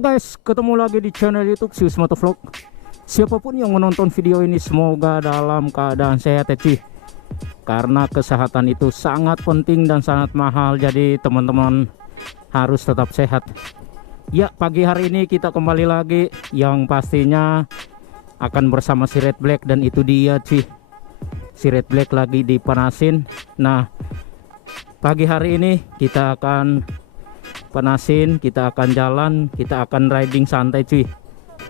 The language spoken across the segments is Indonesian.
Halo guys, ketemu lagi di channel YouTube Sius Motovlog. Siapapun yang menonton video ini semoga dalam keadaan sehat ya cuy. Karena kesehatan itu sangat penting dan sangat mahal, jadi teman-teman harus tetap sehat. Ya, pagi hari ini kita kembali lagi, yang pastinya akan bersama si Red Black, dan itu dia cuy. Si Red Black lagi dipanasin. Nah, pagi hari ini kita akan panasin, kita akan jalan, kita akan riding santai cuy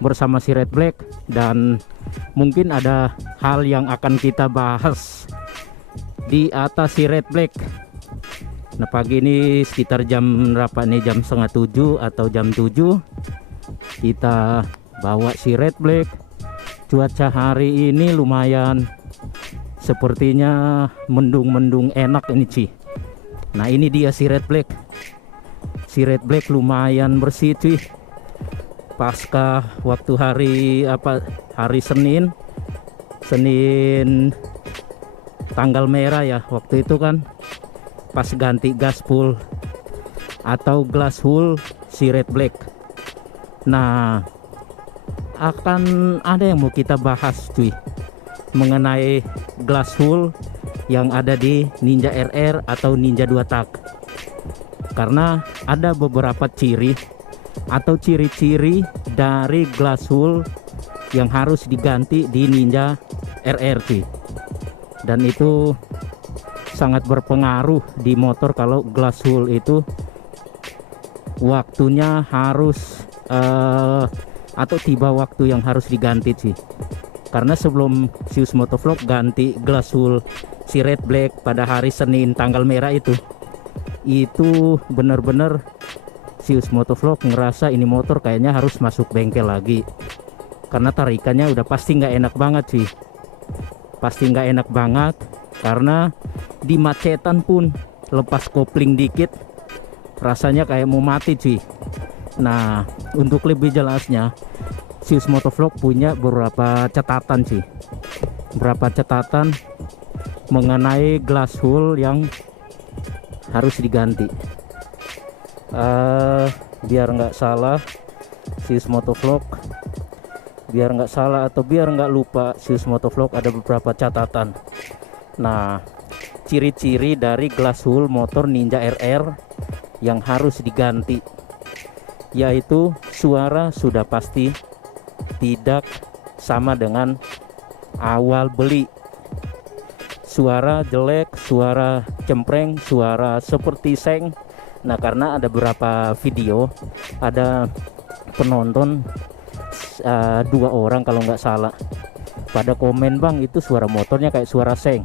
bersama si Red Black, dan mungkin ada hal yang akan kita bahas di atas si Red Black. Nah, pagi ini sekitar jam berapa nih, jam setengah 7 atau jam 7 kita bawa si Red Black. Cuaca hari ini lumayan, sepertinya mendung-mendung enak ini cuy. Nah, ini dia si Red Black. Si Red Black lumayan bersih cuy. Pasca waktu hari Senin tanggal merah ya, waktu itu kan pas ganti gas full atau glass full si Red Black. Nah, akan ada yang mau kita bahas cuy mengenai glass full yang ada di Ninja RR atau Ninja 2 tak. Karena ada beberapa ciri atau ciri-ciri dari glass wool yang harus diganti di Ninja RR, dan itu sangat berpengaruh di motor. Kalau glass wool itu waktunya harus atau tiba waktu yang harus diganti sih. Karena sebelum Sius Motovlog ganti glass wool si Red Black pada hari Senin tanggal merah itu bener-bener Sius Motovlog ngerasa ini motor kayaknya harus masuk bengkel lagi, karena tarikannya udah pasti nggak enak banget sih, pasti nggak enak banget. Karena di macetan pun lepas kopling dikit rasanya kayak mau mati sih. Nah, untuk lebih jelasnya Sius Motovlog punya beberapa catatan sih, beberapa catatan mengenai glass wool yang harus diganti. Biar nggak salah Sius Motovlog, biar nggak salah atau biar nggak lupa, Sius Motovlog ada beberapa catatan. Nah, ciri-ciri dari glass wool motor Ninja RR yang harus diganti, yaitu suara sudah pasti tidak sama dengan awal beli. Suara jelek, suara cempreng, suara seperti seng. Nah, karena ada beberapa video, ada penonton 2 orang kalau nggak salah pada komen, bang itu suara motornya kayak suara seng.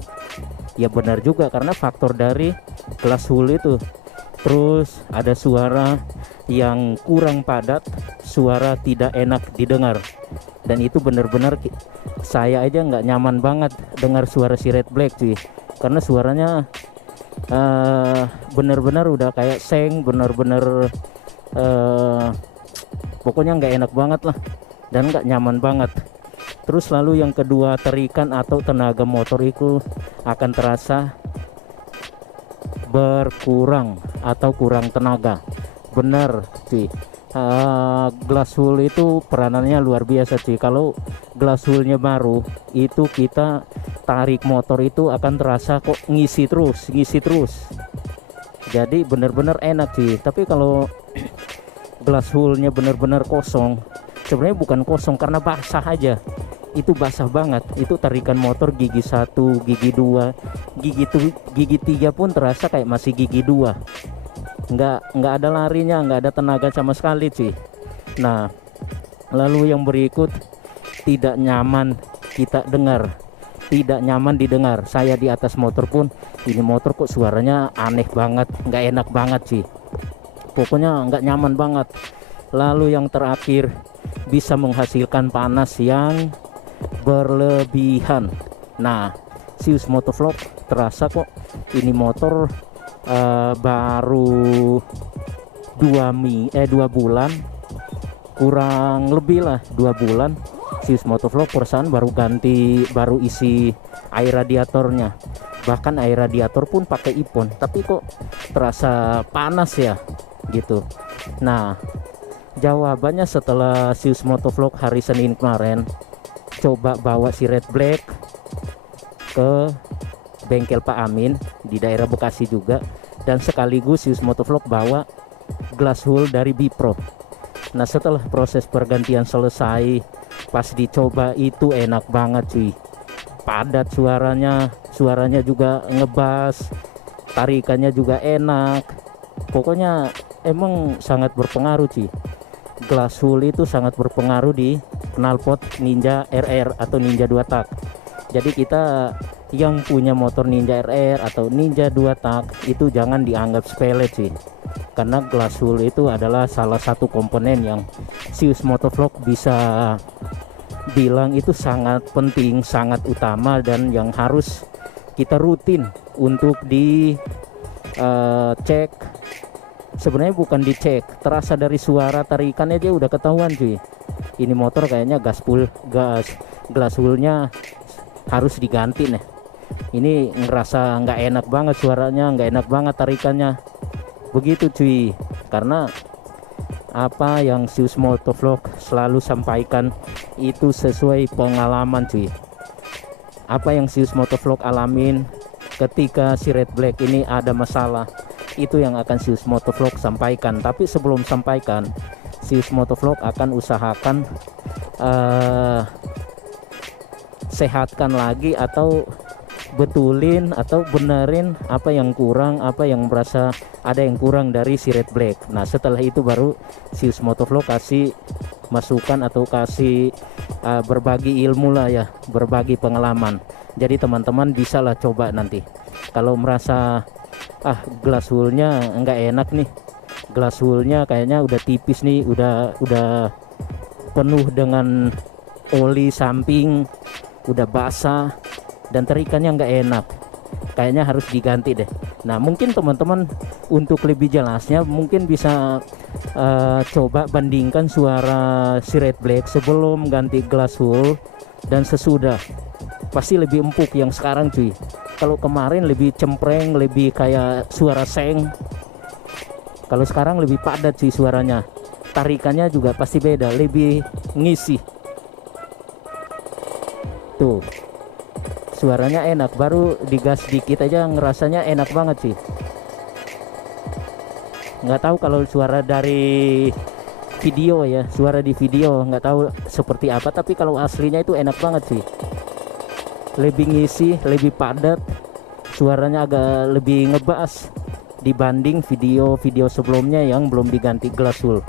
Ya benar juga, karena faktor dari glass wool itu. Terus ada suara yang kurang padat, suara tidak enak didengar, dan itu benar-benar saya aja nggak nyaman banget dengar suara si Red Black cuy, karena suaranya benar-benar udah kayak seng, benar-benar pokoknya nggak enak banget lah dan nggak nyaman banget. Terus lalu yang kedua, tarikan atau tenaga motor itu akan terasa berkurang atau kurang tenaga. Benar cuy, glass wool itu peranannya luar biasa cuy. Kalau glass woolnya baru itu kita tarik motor itu akan terasa kok ngisi terus, jadi bener-bener enak sih. Tapi kalau glass woolnya bener-bener kosong, sebenarnya bukan kosong karena basah aja, itu basah banget, itu tarikan motor gigi 1, gigi 2, gigi 3 pun terasa kayak masih gigi 2, nggak ada larinya, nggak ada tenaga sama sekali sih. Nah, lalu yang berikut, tidak nyaman kita dengar, tidak nyaman didengar. Saya di atas motor pun, ini motor kok suaranya aneh banget, nggak enak banget sih, pokoknya nggak nyaman banget. Lalu yang terakhir, bisa menghasilkan panas yang berlebihan. Nah, Sius Motovlog terasa kok ini motor baru 2 bulan, kurang lebih lah 2 bulan Sius Motovlog perusahaan baru isi air radiatornya. Bahkan air radiator pun pakai ipon, tapi kok terasa panas ya gitu. Nah, Jawabannya setelah Sius Motovlog hari Senin kemarin coba bawa si Red Black ke bengkel Pak Amin di daerah Bekasi juga, dan sekaligus Sius Motovlog bawa glass wool dari Bipro. Nah setelah proses pergantian selesai, pas dicoba itu enak banget cuy, padat suaranya juga ngebas, tarikannya juga enak, pokoknya emang sangat berpengaruh cuy. Glass wool itu sangat berpengaruh di knalpot Ninja RR atau Ninja 2 tak. Jadi kita yang punya motor Ninja RR atau Ninja 2 tak itu jangan dianggap sepele sih, karena glass wool itu adalah salah satu komponen yang Sius Motovlog bisa bilang itu sangat penting, sangat utama, dan yang harus kita rutin untuk cek. Sebenarnya bukan dicek, terasa dari suara tarikannya dia udah ketahuan cuy, ini motor kayaknya glass woolnya harus diganti nih, ini ngerasa nggak enak banget suaranya, nggak enak banget tarikannya, begitu cuy. Karena apa yang Sius Motovlog selalu sampaikan itu sesuai pengalaman cuy. Apa yang Sius Motovlog alamin ketika si Red Black ini ada masalah, itu yang akan Sius Motovlog sampaikan. Tapi sebelum sampaikan, Sius Motovlog akan usahakan sehatkan lagi atau betulin atau benerin apa yang kurang, apa yang merasa ada yang kurang dari si Red Black. Nah setelah itu baru Sius Motovlog kasih masukan atau kasih berbagi ilmu lah ya, berbagi pengalaman. Jadi teman-teman bisa lah coba nanti kalau merasa glass woolnya enggak enak nih, glass woolnya kayaknya udah tipis nih, udah penuh dengan oli samping, udah basah dan tarikannya enggak enak, kayaknya harus diganti deh. Nah mungkin teman-teman untuk lebih jelasnya mungkin bisa coba bandingkan suara si Red Black sebelum ganti glass wool dan sesudah, pasti lebih empuk yang sekarang cuy. Kalau kemarin lebih cempreng, lebih kayak suara seng. Kalau sekarang lebih padat sih suaranya. Tarikannya juga pasti beda, lebih ngisi. Tuh. Suaranya enak, baru digas dikit aja ngerasanya enak banget sih. Nggak tahu kalau suara dari video ya, suara di video nggak tahu seperti apa, tapi kalau aslinya itu enak banget sih. Lebih ngisi, lebih padat, suaranya agak lebih ngebas dibanding video-video sebelumnya yang belum diganti glass wool.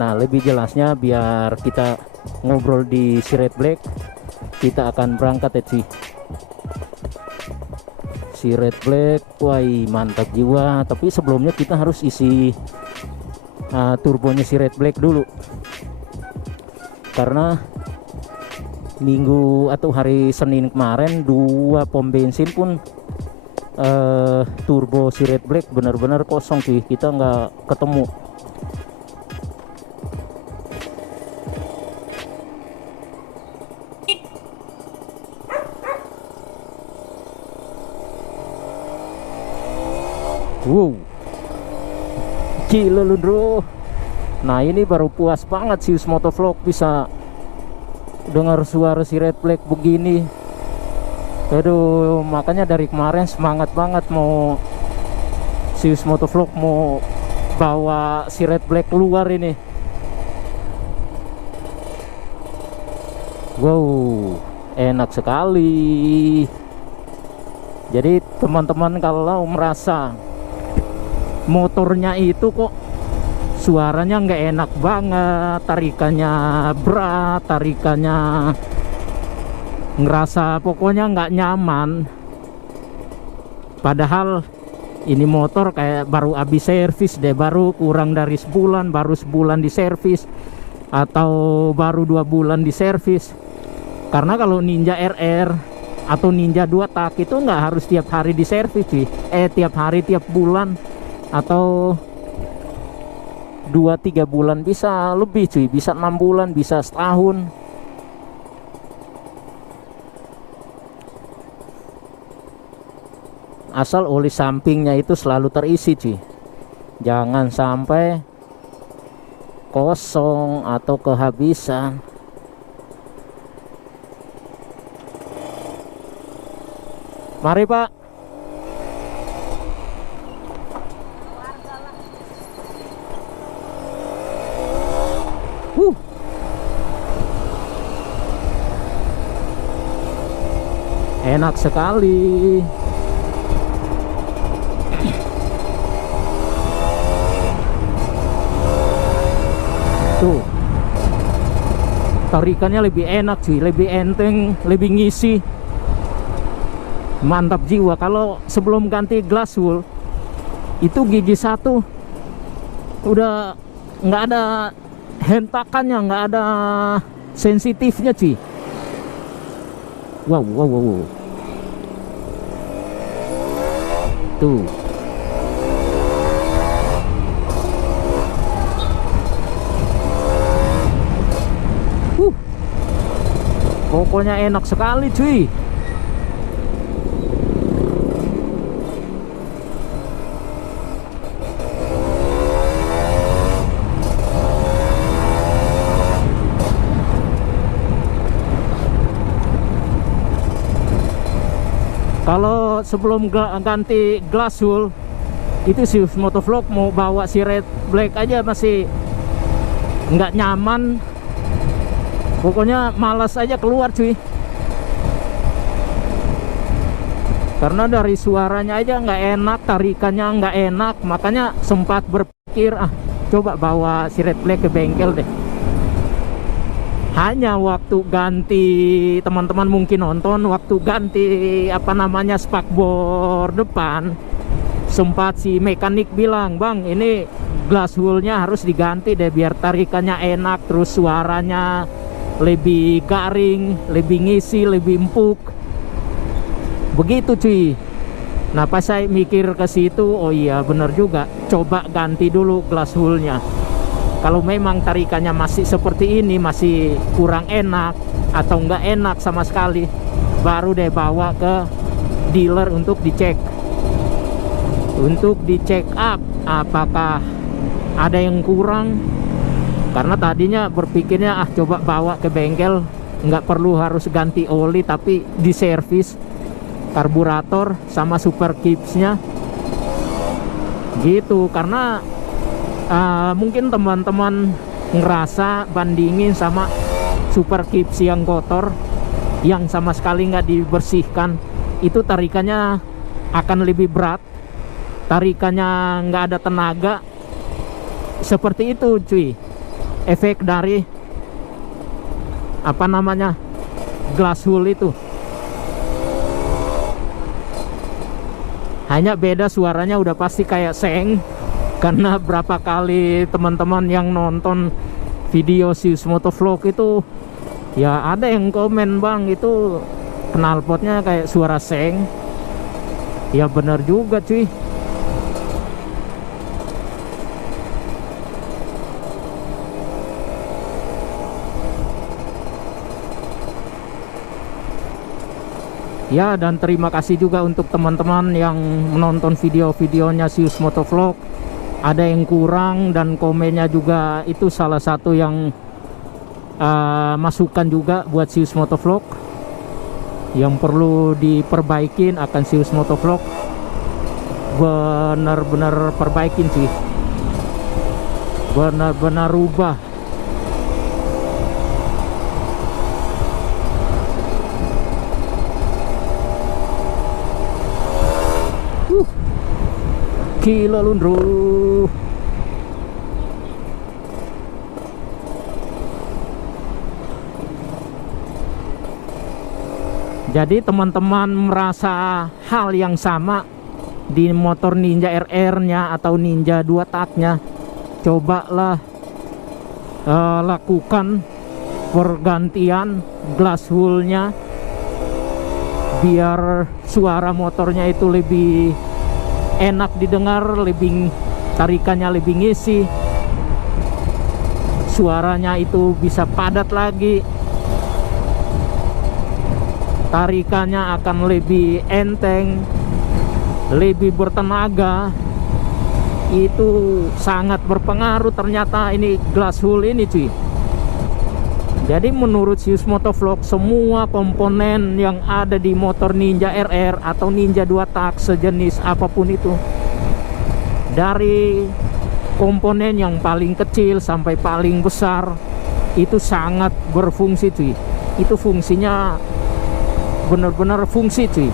Nah lebih jelasnya biar kita ngobrol di si Red Black, kita akan berangkat ya sih. Si Red Black, wah mantap jiwa. Tapi sebelumnya kita harus isi turbonya si Red Black dulu, karena minggu atau hari Senin kemarin 2 pom bensin pun turbo si Red Black benar-benar kosong sih, kita nggak ketemu. Wow, gila lu bro. Nah ini baru puas banget Sius Motovlog bisa dengar suara si Red Black begini. Aduh, makanya dari kemarin semangat banget mau Sius Motovlog mau bawa si Red Black keluar ini. Wow, enak sekali. Jadi teman-teman kalau merasa motornya itu kok suaranya nggak enak banget, tarikannya berat, tarikannya ngerasa pokoknya nggak nyaman, padahal ini motor kayak baru habis servis deh, baru kurang dari sebulan, baru sebulan di servis atau baru 2 bulan di servis. Karena kalau Ninja RR atau Ninja 2 tak itu nggak harus tiap hari di servis sih, tiap hari, tiap bulan atau 2-3 bulan, bisa lebih cuy, bisa 6 bulan, bisa setahun. Asal oli sampingnya itu selalu terisi cuy, jangan sampai kosong atau kehabisan. Mari Pak. Enak sekali. Tuh, tarikannya lebih enak cuy, lebih enteng, lebih ngisi, mantap jiwa. Kalau sebelum ganti glass wool itu gigi satu udah nggak ada hentakannya, nggak ada sensitifnya cuy. Wow. Tuh. Pokoknya enak sekali cuy. Kalau sebelum ganti glass wool itu si Motovlog mau bawa si red black aja masih nggak nyaman. Pokoknya malas aja keluar cuy, karena dari suaranya aja nggak enak, tarikannya nggak enak. Makanya sempat berpikir coba bawa si red black ke bengkel deh. Hanya waktu ganti, teman-teman mungkin nonton waktu ganti apa namanya spakbor depan, sempat si mekanik bilang, "Bang, ini glass woolnya harus diganti deh biar tarikannya enak, terus suaranya lebih garing, lebih ngisi, lebih empuk." Begitu cuy. Nah pas saya mikir ke situ, oh iya bener juga, coba ganti dulu glass woolnya. Kalau memang tarikannya masih seperti ini, masih kurang enak atau enggak enak sama sekali, baru deh bawa ke dealer untuk dicek, untuk dicek up apakah ada yang kurang. Karena tadinya berpikirnya coba bawa ke bengkel, nggak perlu harus ganti oli, tapi diservis karburator sama super kipsnya gitu. Karena mungkin teman-teman ngerasa bandingin sama super kips yang kotor, yang sama sekali nggak dibersihkan, itu tarikannya akan lebih berat, tarikannya nggak ada tenaga. Seperti itu cuy, efek dari apa namanya glass wool itu. Hanya beda suaranya udah pasti kayak seng. Karena berapa kali teman-teman yang nonton video si Motovlog itu ya ada yang komen, "Bang, itu knalpotnya kayak suara seng." Ya bener juga cuy. Ya, dan terima kasih juga untuk teman-teman yang menonton video-videonya Sius Motovlog. Ada yang kurang dan komennya juga itu salah satu yang masukan juga buat Sius Motovlog yang perlu diperbaikin akan Sius Motovlog. Benar-benar perbaikin sih, benar-benar rubah. Gila lundro. Jadi teman-teman merasa hal yang sama di motor Ninja RR nya atau Ninja 2 taknya, cobalah lakukan pergantian glass wool nya biar suara motornya itu lebih enak didengar, lebih tarikannya lebih ngisi, suaranya itu bisa padat lagi, tarikannya akan lebih enteng, lebih bertenaga. itu sangat berpengaruh ternyata ini glass hull ini cuy. Jadi menurut Zeus Motovlog, semua komponen yang ada di motor Ninja RR atau Ninja 2 tak sejenis apapun itu, dari komponen yang paling kecil sampai paling besar, itu sangat berfungsi cuy. Itu fungsinya benar-benar fungsi cuy.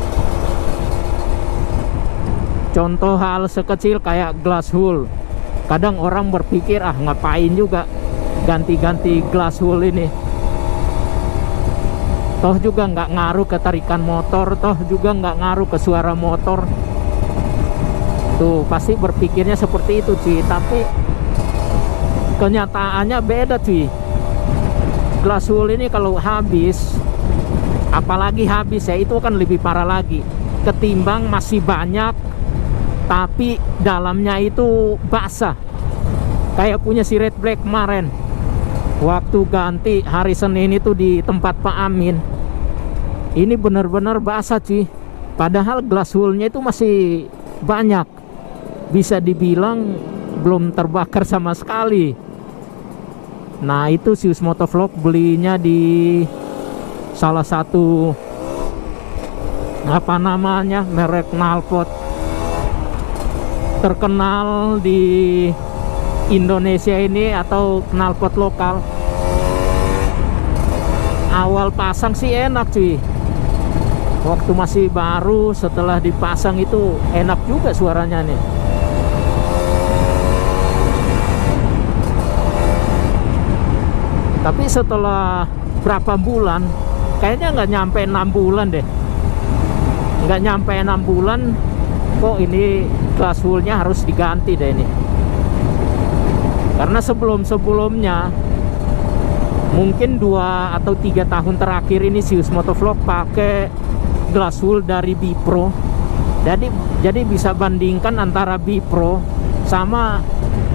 Contoh hal sekecil kayak glass hull. Kadang orang berpikir, ah ngapain juga ganti-ganti glass hull ini, toh juga nggak ngaruh ke tarikan motor, toh juga nggak ngaruh ke suara motor. Tuh pasti berpikirnya seperti itu cuy. Tapi kenyataannya beda cuy. Glass hull ini kalau habis, apalagi habis ya, itu kan lebih parah lagi ketimbang masih banyak tapi dalamnya itu basah. Kayak punya si Red Black kemarin, waktu ganti hari Senin itu di tempat Pak Amin, ini benar-benar basah cuy. Padahal glass hullnya itu masih banyak, bisa dibilang belum terbakar sama sekali. Nah itu Zeus Motovlog belinya di salah satu apa namanya merek knalpot terkenal di Indonesia ini, atau knalpot lokal. Awal pasang sih enak cuy, waktu masih baru, setelah dipasang itu enak juga suaranya nih. Tapi setelah berapa bulan, kayaknya nggak nyampe 6 bulan deh, nggak nyampe 6 bulan, kok ini glass hullnya harus diganti deh ini. Karena sebelum-sebelumnya mungkin 2 atau 3 tahun terakhir ini Zeus Motovlog pakai glass hull dari Bipro. Jadi bisa bandingkan antara Bipro sama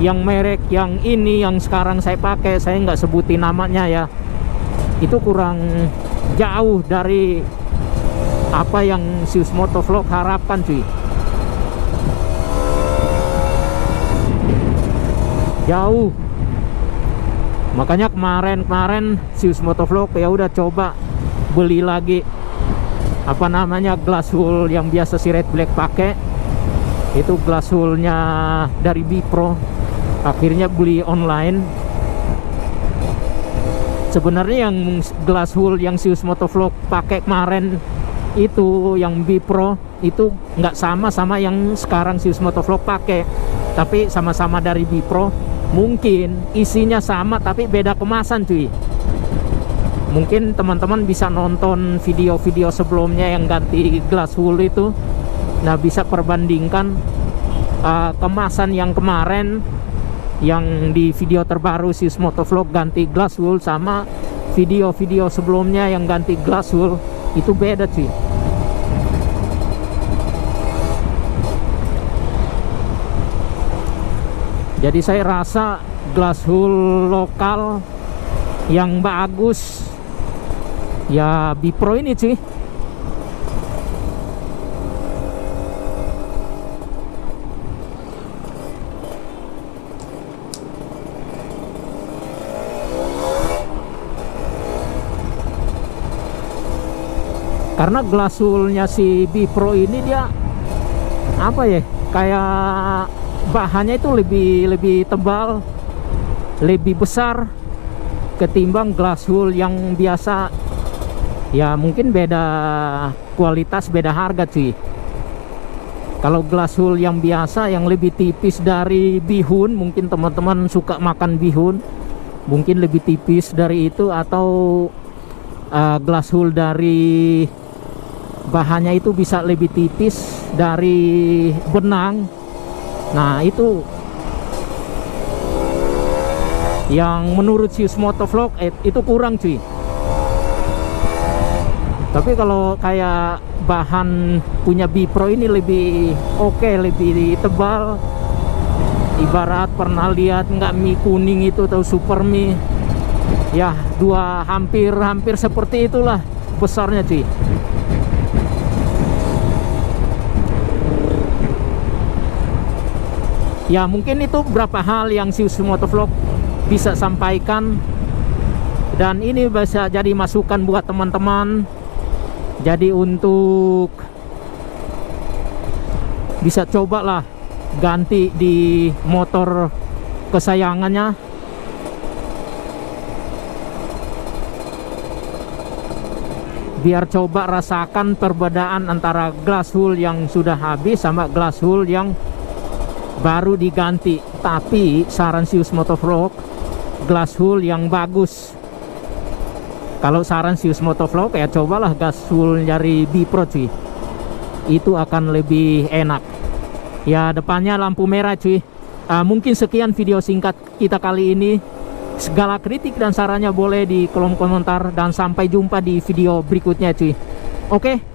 yang merek yang ini yang sekarang saya pakai. Saya nggak sebutin namanya ya, itu kurang jauh dari apa yang Zeus Motovlog harapkan cuy. Jauh. Makanya kemarin Zeus Motovlog ya udah coba beli lagi apa namanya glass hull yang biasa si Red Black pakai. Itu glass hullnya dari Bipro. Akhirnya beli online. Sebenarnya yang glass hull yang Zeus Motovlog pakai kemarin itu yang Bipro itu nggak sama yang sekarang Zeus Motovlog pakai, tapi sama-sama dari Bipro. Mungkin isinya sama tapi beda kemasan cuy. Mungkin teman-teman bisa nonton video-video sebelumnya yang ganti glass hull itu. Nah bisa perbandingkan kemasan yang kemarin, yang di video terbaru Zeus Motovlog ganti glass hull, sama video-video sebelumnya yang ganti glass hull. Itu beda cuy. Jadi saya rasa glass hull lokal yang bagus ya Bipro ini cuy. Karena glass hullnya si Bipro ini dia apa ya, kayak bahannya itu lebih tebal, lebih besar ketimbang glass hull yang biasa. Ya mungkin beda kualitas, beda harga cuy. Kalau glass hull yang biasa yang lebih tipis dari bihun, mungkin teman-teman suka makan bihun, mungkin lebih tipis dari itu, atau glass hull dari bahannya itu bisa lebih tipis dari benang. Nah itu yang menurut Zeus Motovlog itu kurang cuy. Tapi kalau kayak bahan punya Bipro ini lebih oke, lebih tebal. Ibarat pernah lihat nggak mie kuning itu atau super mie ya, hampir seperti itulah besarnya cuy. Ya mungkin itu beberapa hal yang Sius Motovlog bisa sampaikan, dan ini bisa jadi masukan buat teman-teman. Jadi untuk bisa cobalah ganti di motor kesayangannya. Biar coba rasakan perbedaan antara glass wool yang sudah habis sama glass wool yang baru diganti. Tapi saran Sius Motovlog, glass wool yang bagus. Kalau saran Sius Motovlog ya cobalah glass wool dari Bipro cuy, itu akan lebih enak. Ya depannya lampu merah cuy. Mungkin sekian video singkat kita kali ini. Segala kritik dan sarannya boleh di kolom komentar, dan sampai jumpa di video berikutnya cuy. Oke.